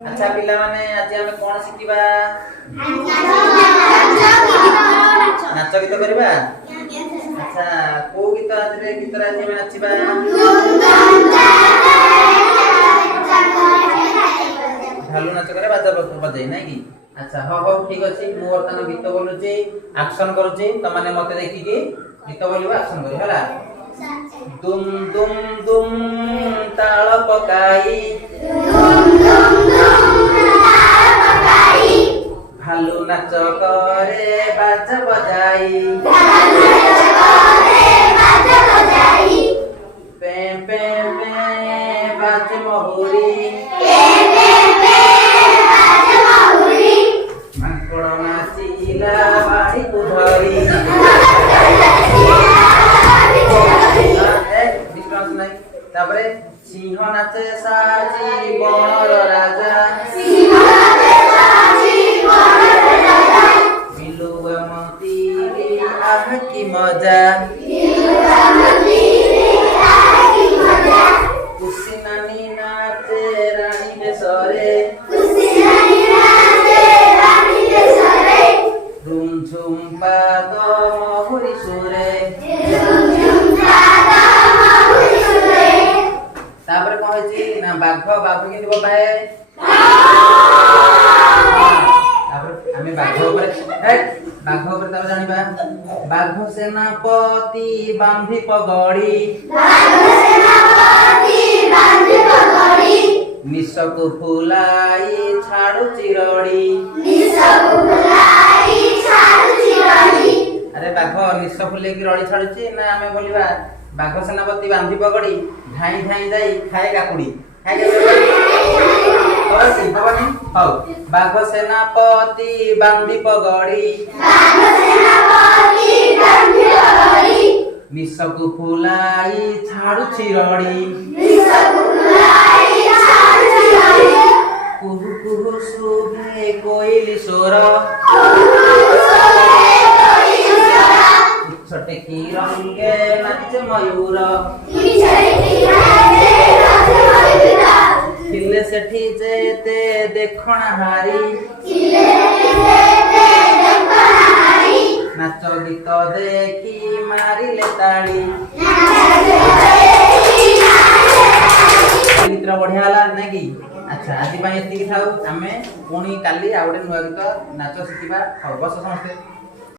अच्छा पिला माने आज हमें कोन सिखिबा नाच गीत करबा। अच्छा को गीत आज रे गीत रे हमें नाचबा ढालू नाच करे बाजा बजाई नै की। अच्छा हो हो ठीक अछि मु वर्तमान गीत बोलुची एक्शन करूची त माने मते देखि की गीत बोलिबा एक्शन करी हला। दुम दुम दुम ताल पकाई भालू नाच करे बाजा बजाई पे पे पे बाजे महुरी माकड़ नाचिला बाड़ी को धरी डिस्टर्ब नहीं। तापरे सिंह नाचे साजी बनर राजा बिलुआ मोती आह की मजा खुशी नानी नाचे रानी बेसरे झुम झुम पाद महुरी सुरे। तापर कह छी ना बाघ बाघ के बोलाए तापर हमें बाघ ऊपर तब जानिबा बाघ सेनापति बांधी पगड़ी निशकु फुलाई छाड़ू चिरड़ी। अरे बाघ निश फुले की रड़ी छाड़ुची ना हमें बोलिबा बाघ सेनापति बांधी पगड़ी धाई धाई जाई खाए काकुड़ी बाघ सेनापति बांधी पगड़ी निशकु फुलाई छाड़ू चिरड़ी कुहू कुहू सुभे कोइली स्वर छोटे की रंगे नाच मयूर खिले सेठी जेते देखणा हारी नाच गीत देखी मारिले ताली गीत बढ़िया होला नै की। अच्छा आज एति थाउ आमे पुणी काली आउडे नुआ गीत नाच शिखिबा बस समस्ते।